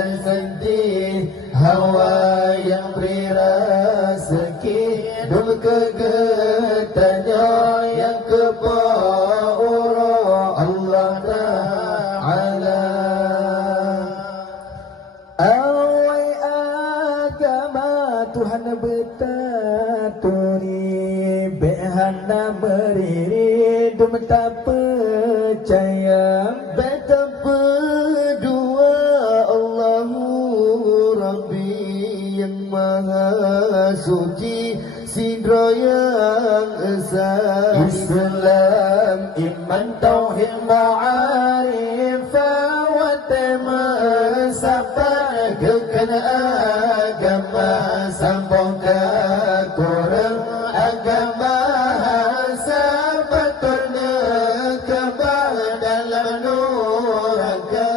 dan sedih, hawa yang beri rezeki, dum kegetanya yang kepaura Allah Ta'ala. Awai agama Tuhan bertaturi, behana berdiri, dum tak percaya, betapa dua Allahu Rabbi yang maha suci, sidra yang esa, Islam, iman, tauhid, ma'arifah, wa tamasafah, kekal agama, sambung ke Quran, agama sebetulnya kebal dalam nuraka.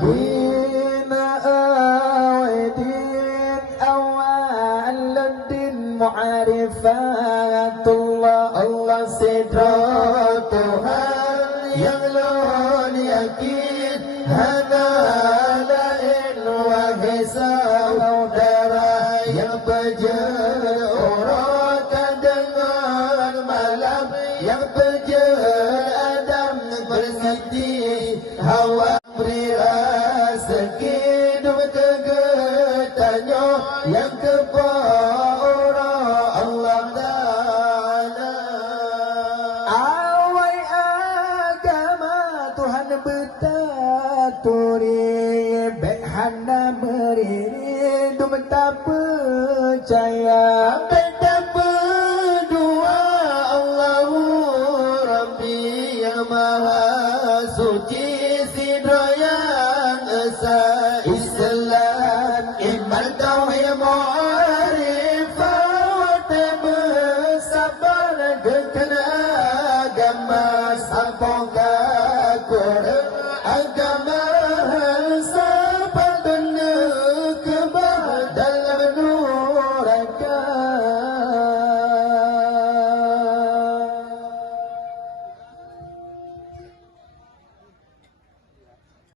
Bina awidin awaluddin mu'arifatullah, Allah sidra Tuhan yang lon yakin, hana lain wahai saudara yang berjauran dengan malam, yang berjadam bersiti, hawa beri rezeki, dua kegetanya yang kepada Allah Ta'ala. Awai agama Tuhan bertaturi, behana berdiri, dum tak percaya, betapa dua Allahu Rabbi yang maha suci,